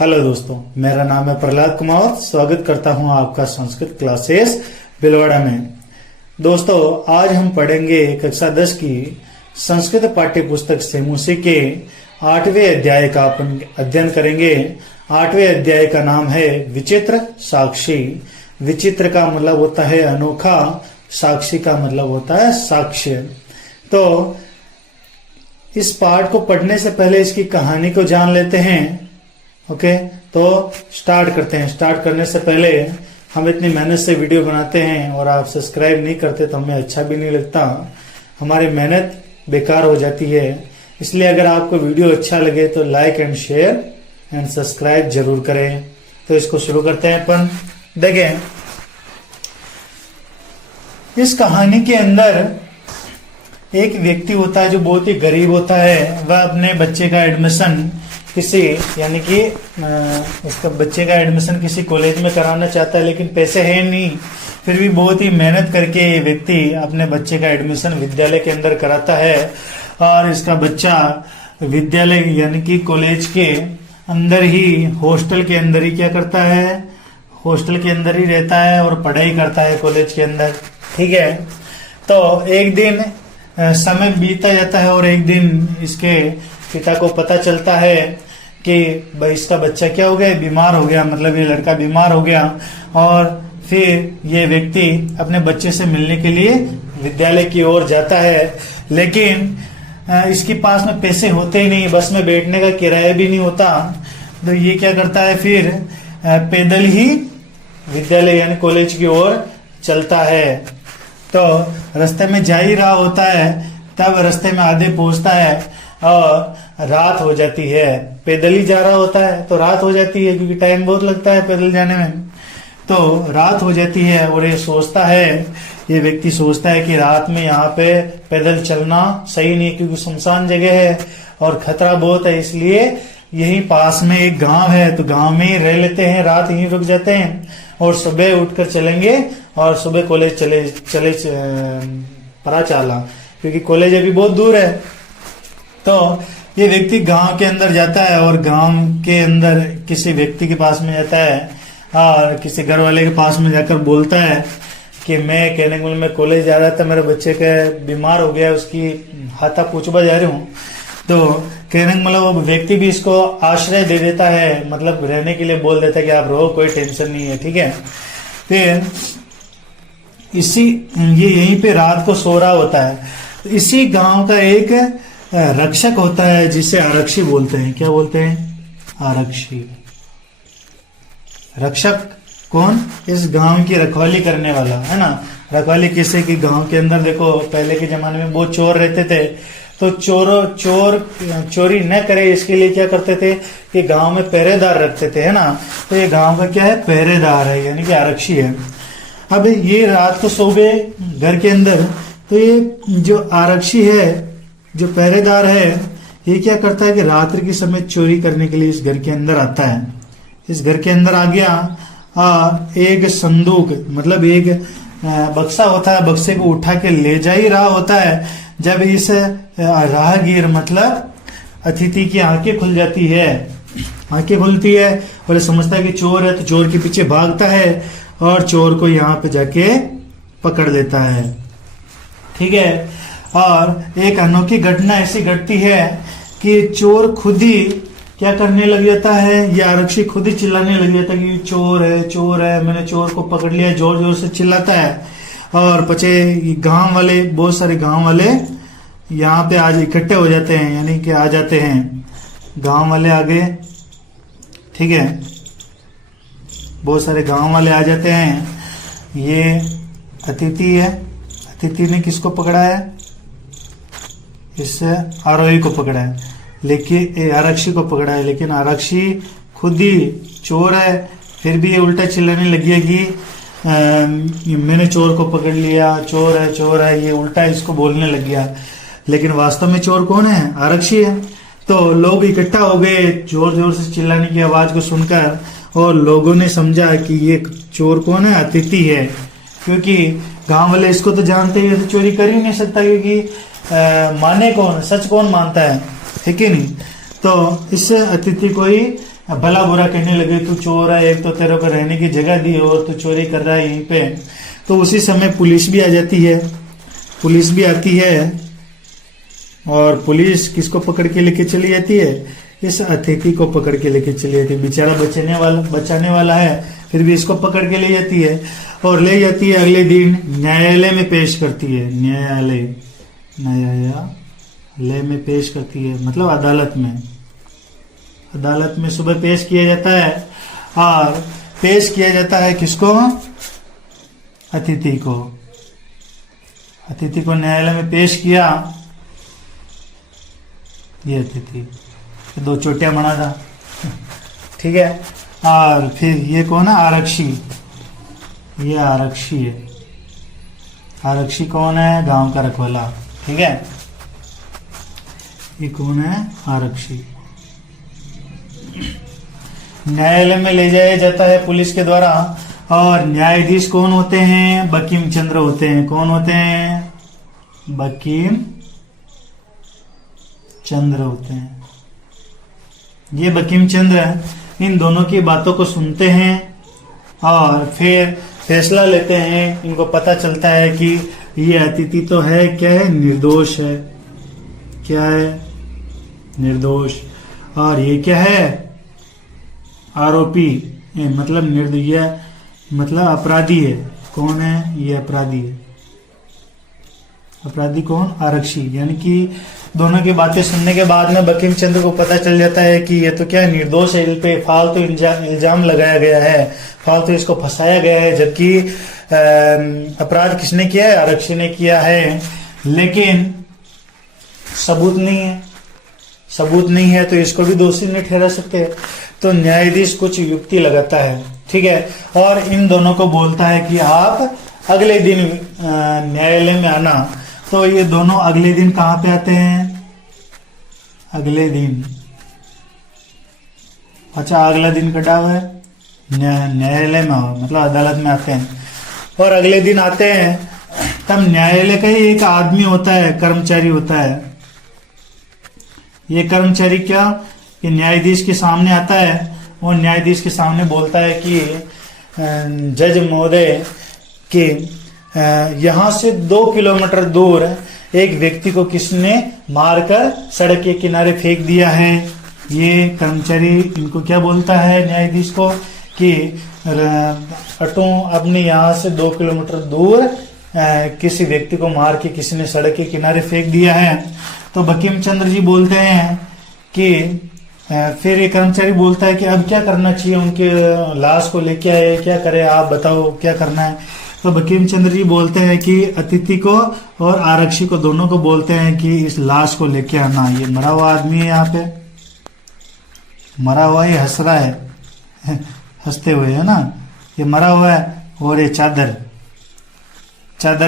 Hello दोस्तों, मेरा नाम है प्रहलाद कुमार। स्वागत करता हूं आपका संस्कृत क्लासेस भिलवाड़ा में। दोस्तों, आज हम पढ़ेंगे कक्षा 10 की संस्कृत पाठ्य पुस्तक सेमुसी के 8वें अध्याय का अपन अध्ययन करेंगे। 8वें अध्याय का नाम है विचित्र साक्षी। विचित्र का मतलब होता है अनोखा, साक्षी का मतलब होता है साक्ष्य। तो इस पाठ को पढ़ने से पहले इसकी कहानी को जान लेते हैं। ओके, तो स्टार्ट करते हैं। स्टार्ट करने से पहले हम इतनी मेहनत से वीडियो बनाते हैं और आप सब्सक्राइब नहीं करते तो हमें अच्छा भी नहीं लगता, हमारी मेहनत बेकार हो जाती है। इसलिए अगर आपको वीडियो अच्छा लगे तो like and share and subscribe जरूर करें। तो इसको शुरू करते हैं अपन। देखें, इस कहानी के अंदर एक व्यक्ति होता है जो बहुत ही गरीब होता है। वह अपने बच्चे का एडमिशन किसी यानी कि उसका बच्चे का एडमिशन किसी कॉलेज में कराना चाहता है, लेकिन पैसे हैं नहीं। फिर भी बहुत ही मेहनत करके ये व्यक्ति अपने बच्चे का एडमिशन विद्यालय के अंदर कराता है। और इसका बच्चा विद्यालय यानी कि कॉलेज के अंदर ही, हॉस्टल के अंदर ही क्या करता है, हॉस्टल के अंदर ही रहता है और पढ़ाई करता है कॉलेज के अंदर। ठीक है, तो एक दिन समय बीता जाता है और एक दिन इसके पिता को पता चलता है कि भाई इसका बच्चा क्या हो गया, बीमार हो गया, मतलब ये लड़का बीमार हो गया। और फिर ये व्यक्ति अपने बच्चे से मिलने के लिए विद्यालय की ओर जाता है, लेकिन इसके पास में पैसे होते ही नहीं, बस में बैठने का किराया भी नहीं होता। तो ये क्या करता है, फिर पैदल ही विद्यालय यानी कॉलेज की ओर चलता है। तो रास्ते में जा ही रहा होता है, तब रास्ते में आधे पहुंचता है और रात हो जाती है। पैदल ही जा रहा होता है तो रात हो जाती है, क्योंकि टाइम बहुत लगता है पैदल जाने में। तो रात हो जाती है और ये व्यक्ति सोचता है कि रात में यहाँ पे पैदल चलना सही नहीं, क्योंकि सुनसान जगह है और खतरा बहुत है। इसलिए यही पास में एक गांव है, तो गांव में ही रह लेते हैं, रात यहीं रुक जाते हैं और सुबह उठकर चलेंगे और सुबह कॉलेज चले परा चाला, क्योंकि कॉलेज अभी बहुत दूर है। तो ये व्यक्ति गांव के अंदर जाता है और गांव के अंदर किसी व्यक्ति के पास में जाता है और किसी घर वाले के पास में जाकर बोलता है कि मैं कहने को मैं कॉलेज जा रहा था, मेरे बच्चे का बीमार हो गया, उसकी हाथा पूछवा जा रही हूँ। तो कहने का मतलब वो व्यक्ति भी इसको आश्रय दे देता है, मतलब रहने के लिए बोल देता है कि आप रहो, कोई टेंशन नहीं है। ठीक है, फिर ये यहीं पे रात को सो रहा होता है। इसी गांव का एक रक्षक होता है जिसे आरक्षी बोलते हैं। क्या बोलते हैं? आरक्षी। रक्षक कौन? इस गांव की रखवाली करने वाला, है ना। रखवाली किसे की गांव के अंदर देखो, पहले के जमाने में बहुत चोर रहते थे, तो चोरी न करे इसके लिए क्या करते थे कि गांव में पहरेदार रखते थे, है ना। तो ये गांव का क्या है, पहरेदार है, यानी कि आरक्षी है। अब ये रात को सो गए घर के अंदर, तो ये जो आरक्षी है, जो पहरेदार है, ये क्या करता है कि रात्रि के समय चोरी करने के लिए इस घर के अंदर आता है। इस घर के अंदर आ गया, एक संदूक मतलब एक बक्सा होता है, बक्से को उठा के ले जा ही रहा होता है। जब इस राहगीर मतलब अतिथि की आंखें खुल जाती है, आंखें खुलती है और ये समझता है कि चोर है, तो चोर के पीछे भागता है और चोर को यहाँ पे जाके पकड़ लेता है। ठीक है, और एक अनोखी घटना ऐसी घटती है कि चोर खुद ही क्या करने लग जाता है, ये आरक्षी खुद ही चिल्लाने लग जाता है कि चोर है, चोर है, मैंने चोर को पकड़ लिया। जोर जोर से चिल्लाता है और पचे गांव वाले, बहुत सारे गांव वाले यहाँ पे आज इकट्ठे हो जाते हैं, यानी कि आ जाते हैं गांव वाले आगे। ठीक है, बहुत सारे गांव वाले आ जाते हैं। ये अतिथि है, अतिथि ने किसको पकड़ा है, इस आरोही को पकड़ा है, लेकिन आरक्षी को पकड़ा है, लेकिन आरक्षी खुद ही चोर है। फिर भी ये उल्टा चिल्लाने लगी है कि मैंने चोर को पकड़ लिया, चोर है, चोर है, ये उल्टा इसको बोलने लग गया। लेकिन वास्तव में चोर कौन है? आरक्षी है। तो लोग इकट्ठा हो गए जोर जोर से चिल्लाने की आवाज को सुनकर, और लोगों ने समझा कि ये चोर कौन है, अतिथि है, क्योंकि गांव वाले इसको तो जानते ही, तो चोरी कर ही नहीं सकता, क्योंकि माने कौन, सच कौन मानता है, ठीक है नहीं। तो इस अतिथि को ही अब भला बुरा कहने लगे, तू चोर है, एक तो तेरे को रहने की जगह दी और तू चोरी कर रहा है यहीं पे। तो उसी समय पुलिस भी आ जाती है, पुलिस भी आती है और पुलिस किसको पकड़ के लेके चली जाती है, इस अतिथि को पकड़ के लेके चली जाती है। बेचारा बचाने वाला है, फिर भी इसको पकड़ के ले जाती है और ले जाती है अगले दिन न्यायालय में पेश करती है। न्यायालय में पेश करती है, मतलब अदालत में सुबह पेश किया जाता है। और पेश किया जाता है किसको, अतिथि को न्यायालय में पेश किया। ये अतिथि 2 चोटियां बना था, ठीक है। और फिर ये कौन है, आरक्षी। ये आरक्षी है, आरक्षी कौन है, गांव का रखवाला, ठीक है। ये कौन है, आरक्षी। न्यायालय में ले जाया जाता है पुलिस के द्वारा। और न्यायाधीश कौन होते हैं, बंकिम चंद्र होते हैं। कौन होते हैं, बंकिम चंद्र होते हैं। ये बंकिम चंद्र इन दोनों की बातों को सुनते हैं और फिर फैसला लेते हैं। इनको पता चलता है कि ये अतिथि तो है क्या है, निर्दोष है। क्या है, निर्दोष। और ये क्या है, आरोपी, मतलब निर्दयी, मतलब अपराधी है। कौन है, ये अपराधी है। अपराधी कौन, आरक्षी। यानी कि दोनों की बातें सुनने के बाद में बंकिम चंद्र को पता चल जाता है कि ये तो क्या निर्दोष है, इन पे फालतू इल्जाम लगाया गया है, फालतू इसको फंसाया गया है। जबकि अपराध किसने किया है, आरक्षी ने किया है। लेकिन सबूत नहीं है तो इसको भी दोषी नहीं ठहरा सकते। तो न्यायाधीश कुछ युक्ति लगाता है, ठीक है। और इन दोनों को बोलता है कि आप अगले दिन न्यायालय में आना। तो ये दोनों अगले दिन कहां पे आते हैं, अगले दिन, अच्छा अगला दिन कटा हुआ है, न्यायालय में, मतलब अदालत में आते हैं। और अगले दिन आते हैं तब न्यायालय का ही एक आदमी होता है, कर्मचारी होता है। ये कर्मचारी क्या, ये न्यायाधीश के सामने आता है और न्यायाधीश के सामने बोलता है कि जज महोदय कि यहाँ से 2 किलोमीटर दूर एक व्यक्ति को किसने मारकर सड़क के किनारे फेंक दिया है। ये कर्मचारी इनको क्या बोलता है, न्यायाधीश को, कि हटो, अपने यहाँ से 2 किलोमीटर दूर किसी व्यक्ति को मार के किसी ने सड़क के किनारे फेंक दिया है। तो बंकिम चंद्र जी बोलते हैं कि फिर ये कर्मचारी बोलता है कि अब क्या करना चाहिए, उनके लाश को लेके आए, क्या करे, आप बताओ क्या करना है। तो बंकिम चंद्र जी बोलते हैं कि अतिथि को और आरक्षी को, दोनों को बोलते हैं कि इस लाश को लेके आना। ये मरा हुआ आदमी है, यहाँ पे मरा हुआ ही हंस रहा है, हंसते हुए, है ना, ये मरा हुआ है। और ये चादर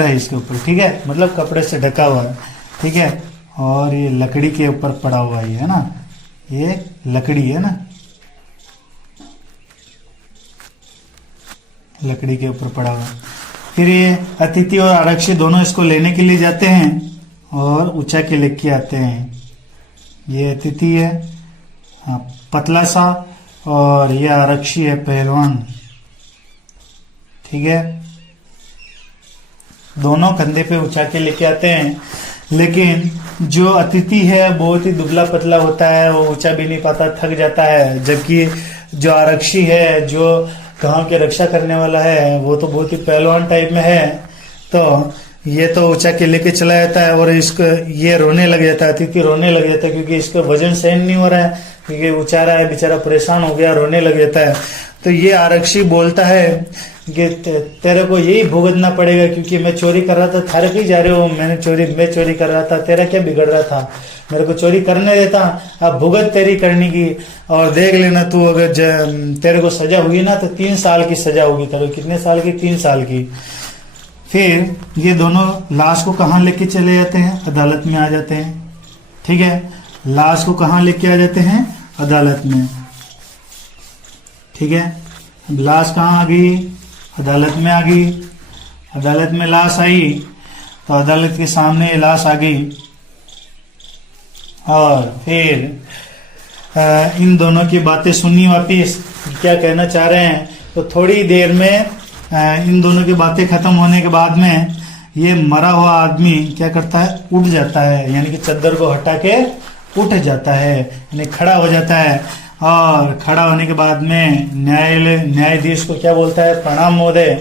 है इसके ऊपर, ठीक है, मतलब कपड़े से ढका हुआ है, ठीक है। और ये लकड़ी के ऊपर पड़ा हुआ है ना, ये लकड़ी है ना, लकड़ी के ऊपर पड़ा हुआ। फिर ये अतिथि और आरक्षी दोनों इसको लेने के लिए जाते हैं और ऊंचा के लेके आते हैं। ये अतिथि है पतला सा और ये आरक्षी है पहलवान, ठीक है। दोनों कंधे पे ऊंचा के लेके आते हैं। लेकिन जो अतिथि है बहुत ही दुबला पतला होता है, वो ऊंचा भी नहीं पाता, थक जाता है। जबकि जो आरक्षी है, जो गांव की रक्षा करने वाला है, वो तो बहुत ही पहलवान टाइप में है। तो ये तो ऊंचा के लेके चला जाता है और इसको ये रोने लग जाता है, अतिथि रोने लग जाता है, क्योंकि इसका वजन सहन नहीं हो रहा है, क्योंकि ऊंचा रहा है, बेचारा परेशान हो गया, रोने लग जाता है। तो ये आरक्षी बोलता है कि तेरे को यही भुगतना पड़ेगा, क्योंकि मैं चोरी कर रहा था, थारे पे जा रहे हो, मैं चोरी कर रहा था, तेरा क्या बिगड़ रहा था, मेरे को चोरी करने देता, अब भुगत तेरी करने की। और देख लेना तू, अगर तेरे को सजा हुई ना तो 3 साल की सजा होगी तेरे। कितने साल की, 3 साल की। फिर ये दोनों लाश को कहाँ लेके चले जाते हैं, अदालत में आ जाते हैं, ठीक है। लाश को कहाँ लेके आ जाते हैं, अदालत में, ठीक है। लाश कहाँ आ गई, अदालत में आ गई। अदालत में लाश आई तो अदालत के सामने लाश आ गई। और फिर इन दोनों की बातें सुनी वापिस क्या कहना चाह रहे हैं। तो थोड़ी देर में इन दोनों की बातें खत्म होने के बाद में ये मरा हुआ आदमी क्या करता है, उठ जाता है, यानी कि चद्दर को हटा के उठ जाता है, यानी खड़ा हो जाता है। और खड़ा होने के बाद में न्यायाधीश को क्या बोलता है, प्रणाम महोदय।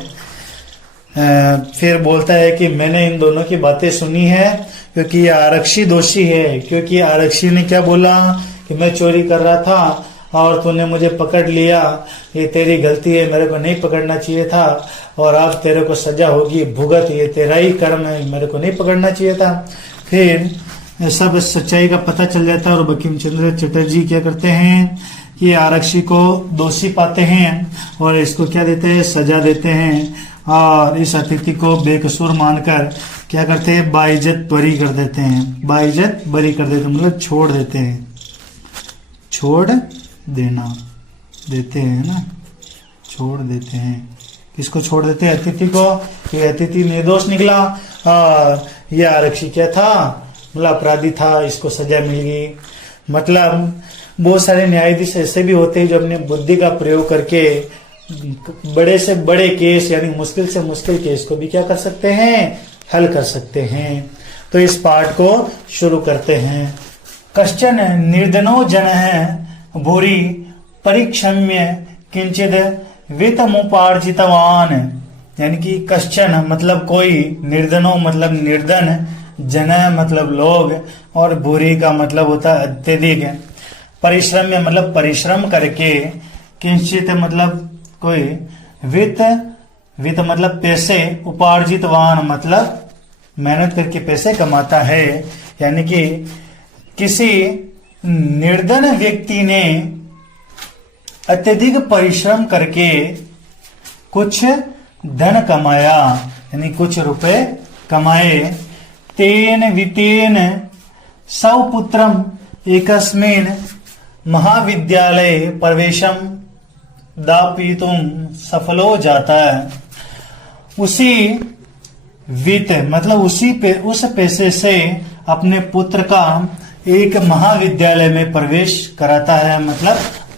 फिर बोलता है कि मैंने इन दोनों की बातें सुनी है, क्योंकि ये आरक्षी दोषी है, क्योंकि आरक्षी ने क्या बोला कि मैं चोरी कर रहा था और तूने मुझे पकड़ लिया, ये तेरी गलती है, मेरे को नहीं पकड़ना चाहिए था और अब तेरे को सजा होगी, भुगत, ये तेरा ही कर्म है, मेरे को नहीं पकड़ना चाहिए था। फिर सब सच्चाई का पता चल जाता है और बंकिम चंद्र चटर्जी क्या करते हैं कि आरक्षी को दोषी पाते हैं और इसको क्या देते हैं, सजा देते हैं। और इस अतिथि को बेकसूर मानकर क्या करते हैं, बाइज्जत बरी कर देते हैं, बाइज्जत बरी कर देते हैं, मतलब छोड़ देते हैं, छोड़ देना देते हैं ना, छोड़ देते हैं। किसको छोड़ देते हैं, अतिथि को। ये अतिथि निर्दोष निकला और ये आरक्षी क्या था, मतलब अपराधी था, इसको सजा मिल गई। मतलब बहुत सारे न्यायाधीश ऐसे भी होते हैं जो अपने बुद्धि का प्रयोग करके बड़े से बड़े केस यानी मुश्किल से मुश्किल केस को भी क्या कर सकते हैं, हल कर सकते हैं। तो इस पाठ को शुरू करते हैं। कश्चन निर्धनो जनः भूरि परिक्षम्य किंचिद वित्तमुपार्जितवान, यानी कि कश्चन मतलब कोई, निर्धनो मतलब निर्धन, जन मतलब लोग, और भूरि का मतलब होता है अत्यधिक, परिश्रम मतलब परिश्रम करके, किंचित मतलब कोई, वित्त मतलब पैसे, उपार्जितवान मतलब मेहनत करके पैसे कमाता है। यानी कि किसी निर्धन व्यक्ति ने अत्यधिक परिश्रम करके कुछ धन कमाया, यानी कुछ रुपए कमाए। तेन वितेन सौपुत्रम एकस्मिन् महाविद्यालय प्रवेशम दापितुम सफलो जाता है। उसी वित्त मतलब उस पैसे से अपने पुत्र का एक महाविद्यालय में प्रवेश कराता है, मतलब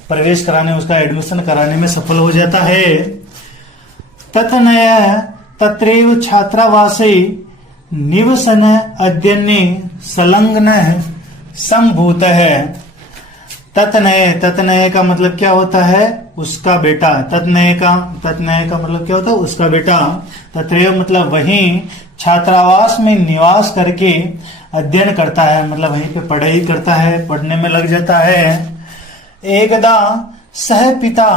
प्रवेश कराने, उसका एडमिशन कराने में सफल हो जाता है। ततनय तत्रैव छात्रावासे निवसन अध्ययने संलग्न संभूत है। ततनय का मतलब क्या होता है, उसका बेटा। ततनय का मतलब क्या होता है, उसका बेटा। तत्रैव मतलब वहीं, छात्रावास में निवास करके अध्ययन करता है, मतलब वहीं पे पढ़ाई करता है, पढ़ने में लग जाता है। एकदा सह पिता,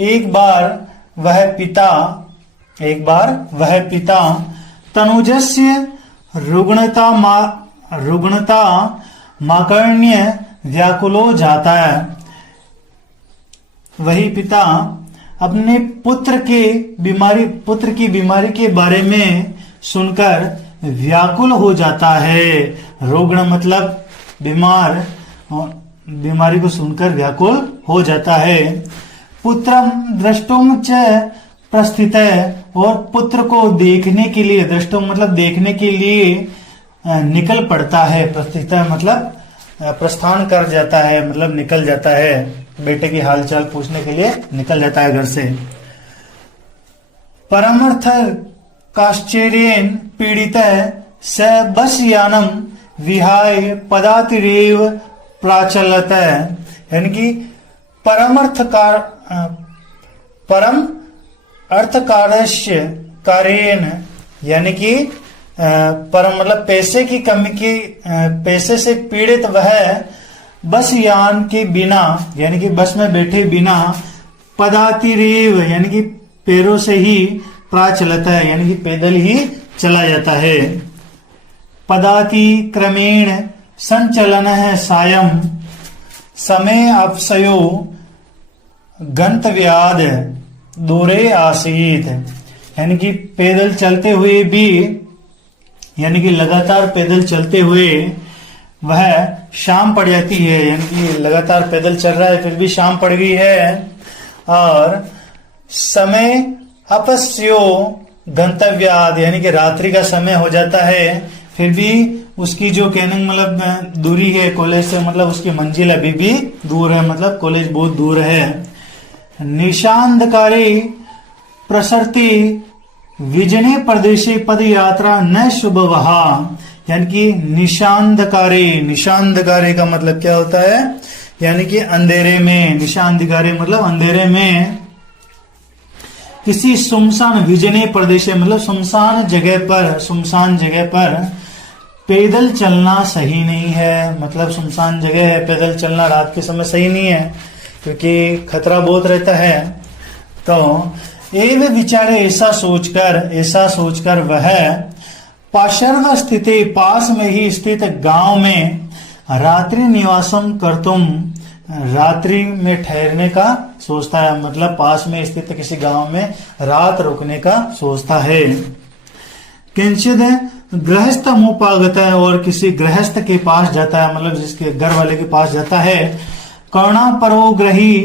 एक बार वह पिता तनुजस्य रुग्णता माकर्ण्य व्याकुलो जाता है। वही पिता अपने पुत्र की बीमारी के बारे में सुनकर व्याकुल हो जाता है। रुग्ण मतलब बीमार, बीमारी को सुनकर व्याकुल हो जाता है। पुत्रम द्रष्टुम च प्रस्थित है, और पुत्र को देखने के लिए, द्रष्टुम मतलब देखने के लिए निकल पड़ता है। प्रस्थित मतलब प्रस्थान कर जाता है, मतलब निकल जाता है, बेटे की हालचाल पूछने के लिए निकल जाता है घर से। परमर्थ काश्चर्येन पीड़ित स बस यानम विहाय पदातिरेव प्राचलत, यानी कि परम अर्थ कार्येन, यानी कि परम मतलब पैसे की कमी की, पैसे से पीड़ित वह बस यान के बिना, यानी कि बस में बैठे बिना, पदातिरेव यानी कि पैरों से ही, प्राचलता है यानी कि पैदल ही चला जाता है। पदाति क्रमेण संचलन है सायं समय अपसयो गंतव्याद दूरे आसीत, यानी कि पैदल चलते हुए भी, यानी कि लगातार पैदल चलते हुए वह शाम पड़ जाती है, यानी कि लगातार पैदल चल रहा है फिर भी शाम पड़ गई है। और समय अपस्यो गंतव्याद, यानी कि रात्रि का समय हो जाता है फिर भी उसकी जो कहने का मतलब दूरी है कॉलेज से, मतलब उसकी मंजिल अभी भी दूर है, मतलब कॉलेज बहुत दूर है। निशांधकारी प्रसरती विजने प्रदेशी पद यात्रा न शुभ वहा, यानी कि निशांधकारी, निशांधकारी का मतलब क्या होता है, यानी कि अंधेरे में, निशांधकारी मतलब अंधेरे में, किसी सुमसान विजने प्रदेश मतलब सुमसान जगह पर पैदल चलना सही नहीं है, मतलब सुमसान जगह है, पैदल चलना रात के समय सही नहीं है क्योंकि खतरा बहुत रहता है। तो एव विचारे, ऐसा सोचकर वह पार्श्व स्थिति, पास में ही स्थित गांव में रात्रि निवासम करतुम, रात्रि में ठहरने का सोचता है, मतलब पास में स्थित किसी गांव में रात रुकने का सोचता है। किंचित गृहस्थ मुपागत है, और किसी गृहस्थ के पास जाता है, मतलब जिसके घर वाले के पास जाता है। करुणा परोग्रही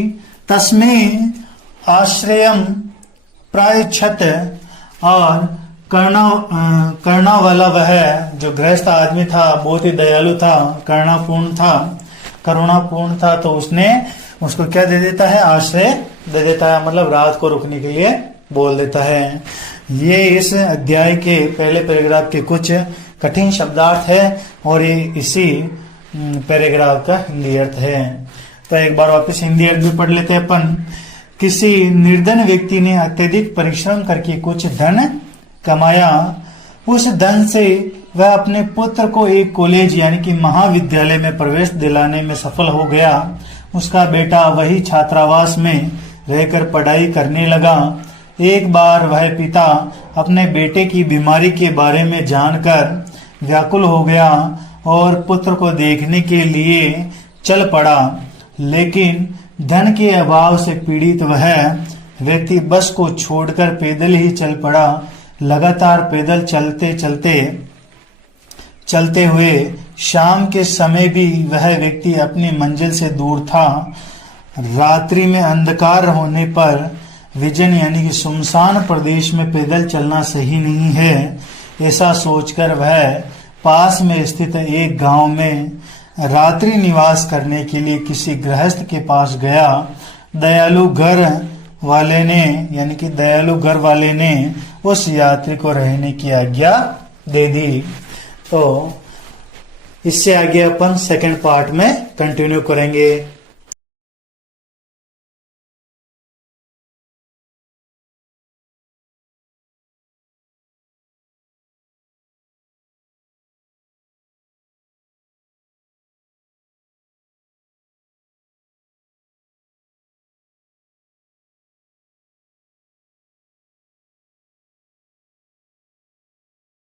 तस्में आश्रयम प्रायच्छत, और करुणा वाला वह जो गृहस्थ आदमी था बहुत ही दयालु था, करुणापूर्ण था, तो उसने उसको क्या दे देता है, आश्रय दे देता है, मतलब रात को रुकने के लिए बोल देता है। ये इस अध्याय के पहले पैराग्राफ के कुछ कठिन शब्दार्थ है और ये इसी पैराग्राफ का हिंदी अर्थ है। तो एक बार वापस हिंदी अर्थ भी पढ़ लेते हैं अपन। किसी निर्धन व्यक्ति ने अत्यधिक परिश्रम करके कुछ धन कमाया, उस धन से वह अपने पुत्र को एक कॉलेज यानी कि महाविद्यालय में प्रवेश दिलाने में सफल हो गया। उसका बेटा वही छात्रावास में रहकर पढ़ाई करने लगा। एक बार वह पिता अपने बेटे की बीमारी के बारे में जानकर व्याकुल हो गया और पुत्र को देखने के लिए चल पड़ा, लेकिन धन के अभाव से पीड़ित वह व्यक्ति बस को छोड़कर पैदल ही चल पड़ा। लगातार पैदल चलते हुए शाम के समय भी वह व्यक्ति अपनी मंजिल से दूर था। रात्रि में अंधकार होने पर विजन यानी कि सुनसान प्रदेश में पैदल चलना सही नहीं है, ऐसा सोचकर वह पास में स्थित एक गांव में रात्रि निवास करने के लिए किसी गृहस्थ के पास गया। दयालु घर वाले ने उस यात्री को रहने की आज्ञा दे दी। तो इससे आगे अपन सेकंड पार्ट में कंटिन्यू करेंगे।